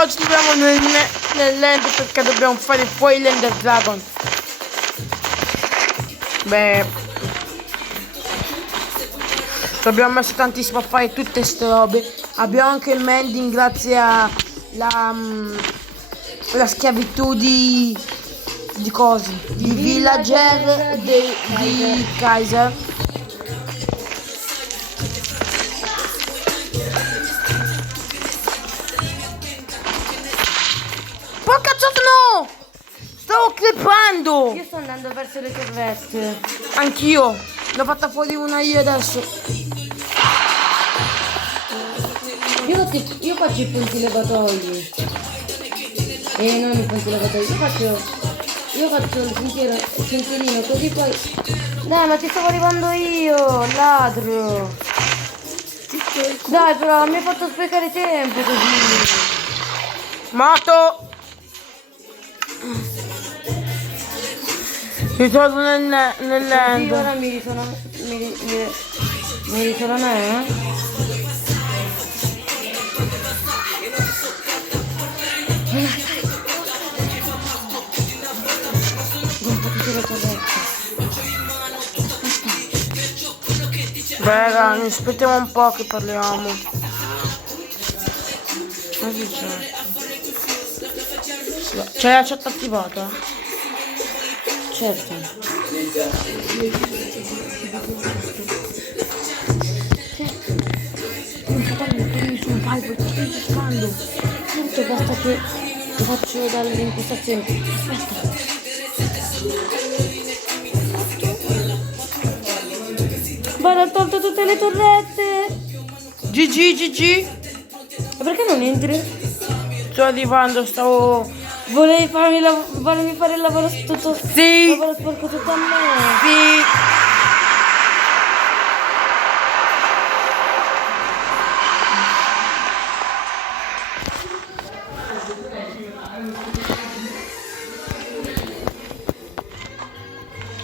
oggi siamo nell'end perché dobbiamo fare poi l'Ender Dragon. Beh, ci abbiamo messo tantissimo a fare tutte ste robe. Abbiamo anche il mending grazie alla la schiavitù di cose, di villager di Kaiser. Porca cazzo no! Stavo crepando! Io sto andando verso le torrette. Anch'io! L'ho fatta fuori una io adesso. Io faccio i punti levatoi. Non i punti levatoi. Io faccio il sentierino così poi. Dai, ma ti stavo arrivando io, ladro. Dai, però mi hai fatto sprecare tempo così. Morto! Ritorno nell'end. Sì, ora mi ritorna, Beh, raga, aspettiamo un po' che parliamo. Così c'è la chat attivata? Certo. Vai, poi ti stai cercando. Certo, basta che lo faccio dalle impostazioni. Aspetta. Guarda, ho tolto tutte le torrette. GG. Ma perché non entri? Sto arrivando, stavo... Volevi farmi fare il lavoro tutto... Sì! Il lavoro sporco tutto a me. Sì!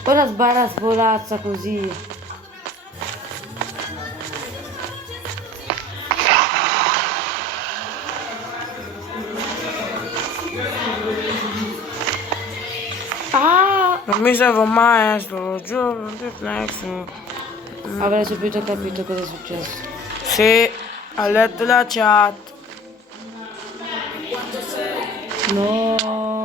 Ora sbarra svolazza così. Non mi serve un maestro, lo giuro, Avrei subito capito cosa è successo. Sì, ha letto la chat. No.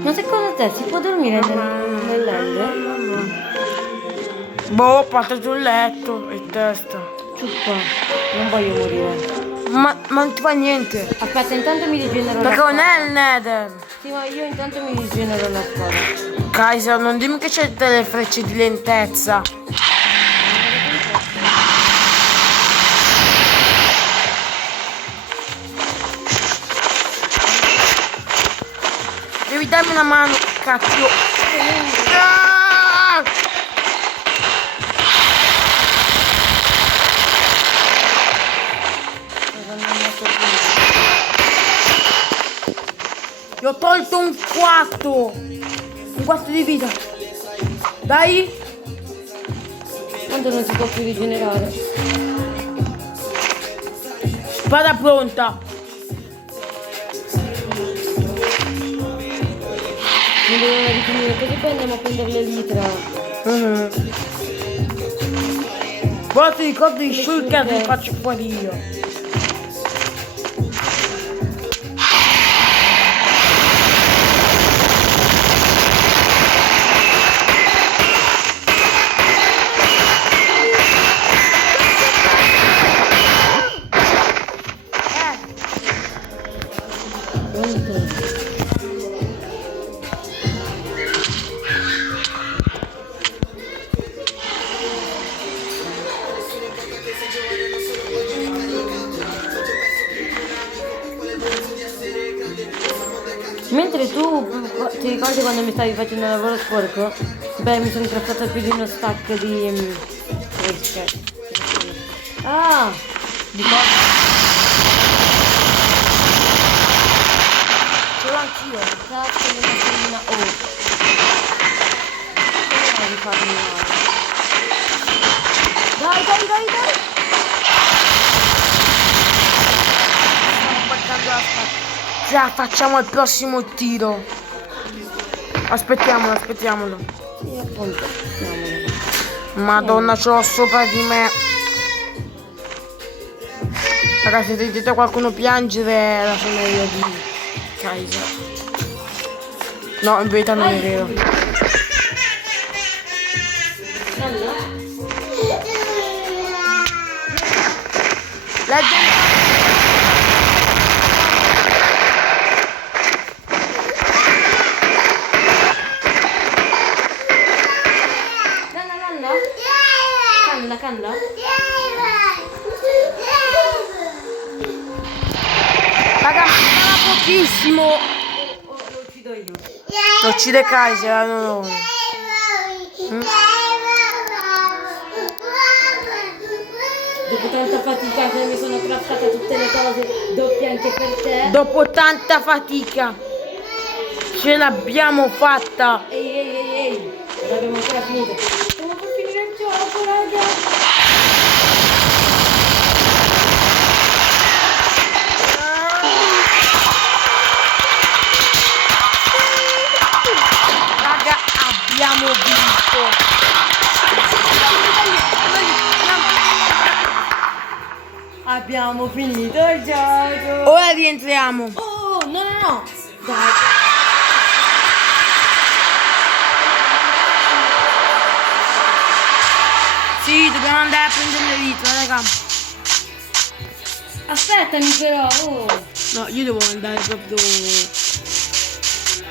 Ma secondo te si può dormire nell'end? Boh, parte sul letto e testa. Ciuppa, non voglio morire. Ma non ti fa niente. Aspetta, intanto mi rigenero la Perché non spada. è il Nether. Sì, ma io intanto mi rigenero la spada. Kaiser, non dimmi che c'è delle frecce di lentezza. Devi darmi una mano, cacchio. Ah! Io ho tolto un quarto di vita. Dai. Tanto non si può più rigenerare. Spada pronta. Mi devono rifinire, così poi andiamo a prendere le litra. Poi ti ricordi di Shulker che faccio fuori io. Mentre tu ti ricordi quando mi stavi facendo il lavoro sporco? Beh, mi sono incrostata più di uno stack di... Ah! Di cosa? Ce l'ho anch'io. Cazzo di macchina. Oh! Come di farmi male? Dai, dai, dai, dai. Stiamo spaccando la spalla. Già, facciamo il prossimo tiro. Aspettiamolo, aspettiamolo. Sì, appunto. Aspettiamolo. Madonna, ce l'ho sopra di me. Ragazzi, se sentite qualcuno piangere è la famiglia di Kaiser. No, in verità non è vero. La Canda? raga, ma pochissimo. Lo uccido io. Lo uccide Kaiser, no. Dopo tanta fatica che mi sono craftata tutte le cose doppie anche per te. Dopo tanta fatica ce l'abbiamo fatta. Ehi. Non abbiamo ancora finito. Stiamo per finire il gioco, raga. Raga, abbiamo vinto. Abbiamo finito il gioco. Ora rientriamo. Oh, no. Dai. Sì, dobbiamo andare a prendere le litro, raga. Aspettami però. Oh. No, io devo andare proprio.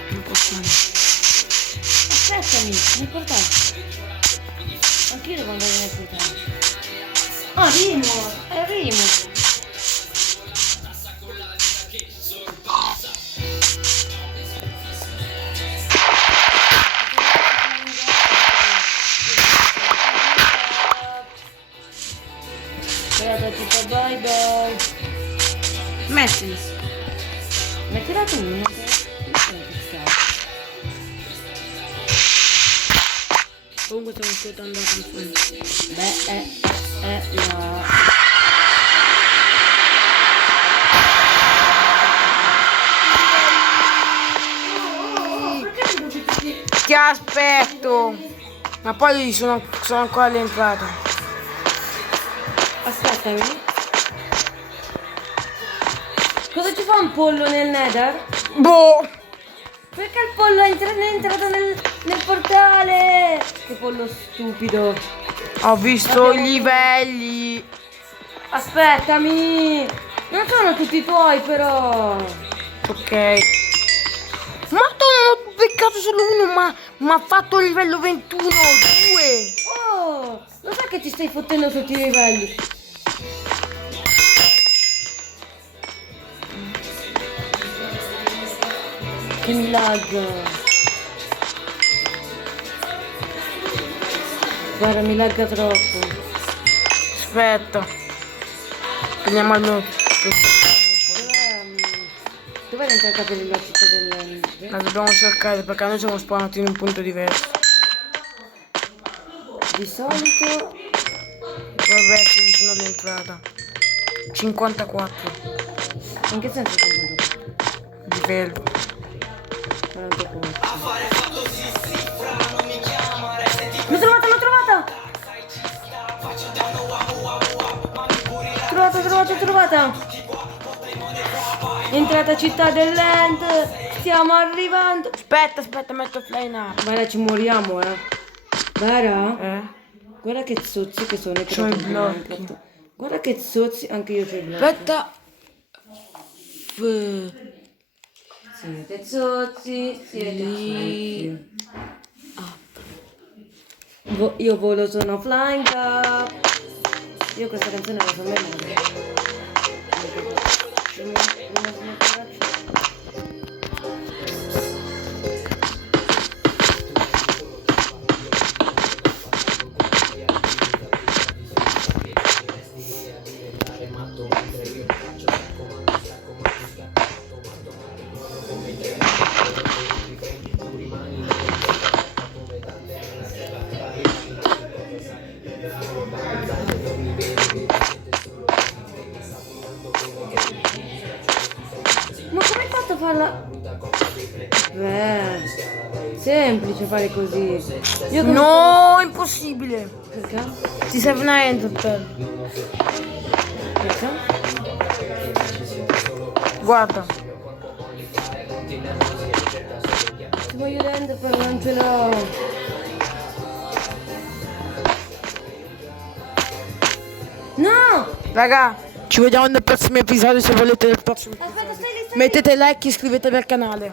Non posso andare. Aspettami, mi portare. Anch'io devo andare a aspettare. Ah, Rimo. Bye bye. Mettili. Mettila tu, non Comunque stiamo ascoltando la canzone. Beh, no. Ti aspetto. Ma poi sono ancora all'entrata. Aspettami. Cosa ci fa un pollo nel Nether? Boh. Perché il pollo è entrato nel portale? Che pollo stupido. Ho visto i livelli. Aspettami. Non sono tutti tuoi però. Ok. Ma ho beccato solo uno, ma ha fatto il livello 21. 2. Oh, lo sai che ti stai fottendo tutti i livelli? Che mi lag. Guarda, mi lagga troppo. Aspetta. Prendiamo al mio. Dov'è l'entrata per la città del... La dobbiamo cercare perché noi siamo spawnati in un punto diverso. Di solito... Dovrebbe essere vicino all'entrata. 54. In che senso sono Livello. 44. L'ho trovata! Trovata! Entrata città dell'End! Stiamo arrivando! Aspetta, metto fly now. Guarda, ci moriamo, Guarda! Eh? Guarda che zozzi che sono. C'ho i blocchi. Guarda che zozzi, anche io c'ho i blocchi. Aspetta. Siete zozzi, siete zozzi. Io volo, sono flying up. Io questa canzone la so a memoria. farla... semplice fare così. Io come- No, impossibile. Perché? Ti serve una enter per. Perché? Guarda. Ti voglio dentro però non ce l'ho. No! Raga, ci vediamo nel prossimo episodio se volete del prossimo. Aspetta, stai lì, stai lì. Mettete like e iscrivetevi al canale.